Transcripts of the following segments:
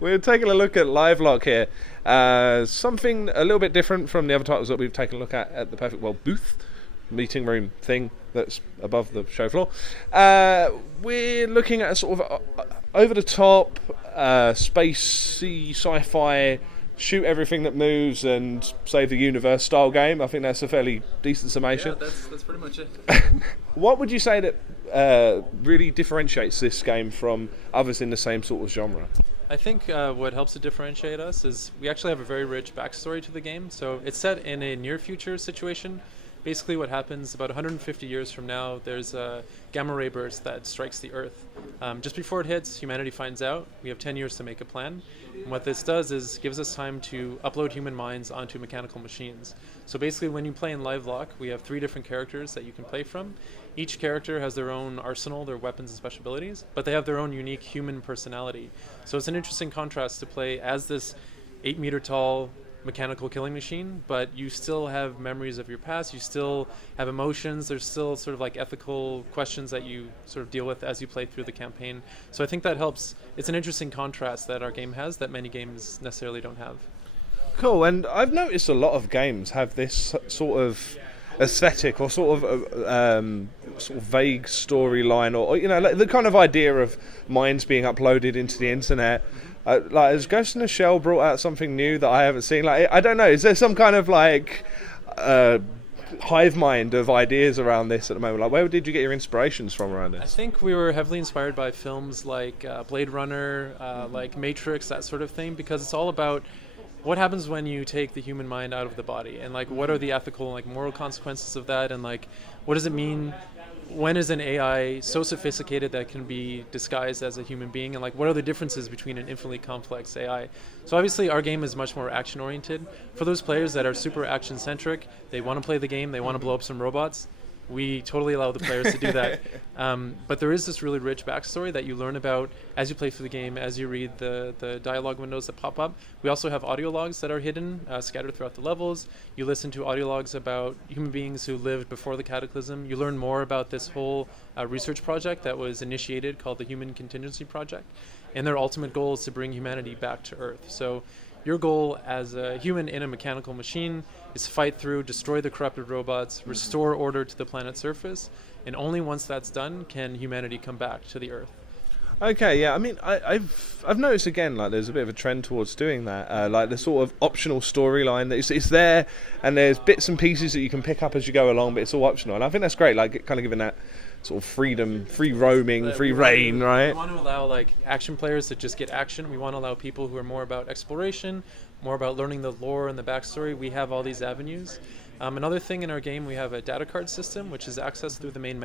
We're taking a look at Livelock here. Something a little bit different from the other titles that we've taken a look at the Perfect World booth, meeting room thing that's above the show floor. We're looking at a sort of over-the-top, spacey, sci-fi, shoot everything that moves and save the universe style game. I think that's a fairly decent summation. Yeah, that's pretty much it. What would you say that really differentiates this game from others in the same sort of genre? I think what helps to differentiate us is we actually have a very rich backstory to the game. So it's set in a near future situation. Basically what happens about 150 years from now, there's a gamma ray burst that strikes the Earth. Just before it hits, humanity finds out. We have 10 years to make a plan. And what this does is gives us time to upload human minds onto mechanical machines. So basically when you play in Livelock, we have 3 different characters that you can play from. Each character has their own arsenal, their weapons and special abilities, but they have their own unique human personality. So it's an interesting contrast to play as this 8-meter tall mechanical killing machine, but you still have memories of your past, you still have emotions, there's still sort of like ethical questions that you sort of deal with as you play through the campaign. So I think that helps. It's an interesting contrast that our game has that many games necessarily don't have. Cool, and I've noticed a lot of games have this sort of aesthetic or sort of vague storyline, or you know, like the kind of idea of minds being uploaded into the internet. Like, has Ghost in the Shell brought out something new that I haven't seen? Like, I don't know. Is there some kind of like hive mind of ideas around this at the moment? Like, where did you get your inspirations from around this? I think we were heavily inspired by films like Blade Runner, like Matrix, that sort of thing, because it's all about what happens when you take the human mind out of the body, and like what are the ethical and like moral consequences of that, and like what does it mean when is an AI so sophisticated that it can be disguised as a human being, and like what are the differences between an infinitely complex AI? So obviously our game is much more action oriented. For those players that are super action centric, they want to play the game, they want to blow up some robots, we totally allow the players to do that. But there is this really rich backstory that you learn about as you play through the game, as you read the dialogue windows that pop up. We also have audio logs that are hidden, scattered throughout the levels. You listen to audio logs about human beings who lived before the Cataclysm. You learn more about this whole research project that was initiated called the Human Contingency Project. And their ultimate goal is to bring humanity back to Earth. So your goal as a human in a mechanical machine is to fight through, destroy the corrupted robots, restore order to the planet's surface, and only once that's done can humanity come back to the Earth. Okay, yeah. I mean, I've noticed again, like there's a bit of a trend towards doing that, like the sort of optional storyline that it's there, and there's bits and pieces that you can pick up as you go along, but it's all optional, and I think that's great. Like kind of giving that sort of freedom, free roaming, free reign, right? We want to allow like action players to just get action. We want to allow people who are more about exploration, more about learning the lore and the backstory. We have all these avenues. Another thing in our game, we have a data card system, which is accessed through the main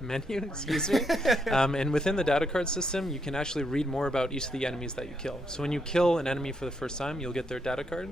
menu, excuse me. And within the data card system, you can actually read more about each of the enemies that you kill. So when you kill an enemy for the first time, you'll get their data card.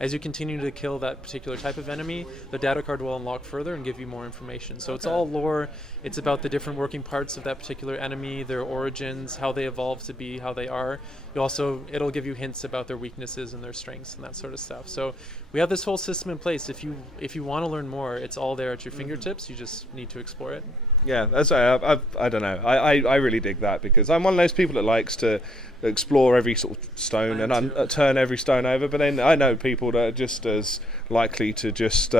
As you continue to kill that particular type of enemy, the data card will unlock further and give you more information. So it's all lore. It's about the different working parts of that particular enemy, their origins, how they evolved to be how they are. It'll give you hints about their weaknesses and their strengths and that sort of stuff. So we have this whole system in place. If you want to learn more, it's all there at your fingertips. You just need to explore it. Yeah, that's I don't know. I really dig that because I'm one of those people that likes to explore every sort of stone and turn every stone over. But then I know people that are just as likely to just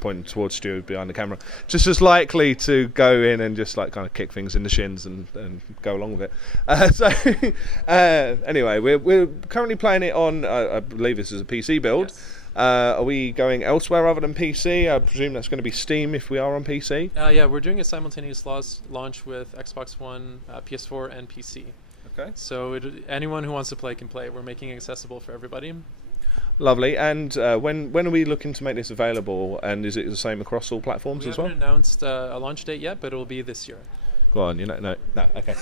point towards Stu behind the camera, just as likely to go in and just like kind of kick things in the shins and go along with it. Anyway, we're currently playing it on I believe this is a PC build. Yes. Are we going elsewhere other than PC? I presume that's going to be Steam if we are on PC. Yeah, we're doing a simultaneous launch with Xbox One, PS4, and PC. Okay. So anyone who wants to play can play. We're making it accessible for everybody. Lovely. And when are we looking to make this available? And is it the same across all platforms as well? We haven't announced a launch date yet, but it will be this year. Go on. No. Okay.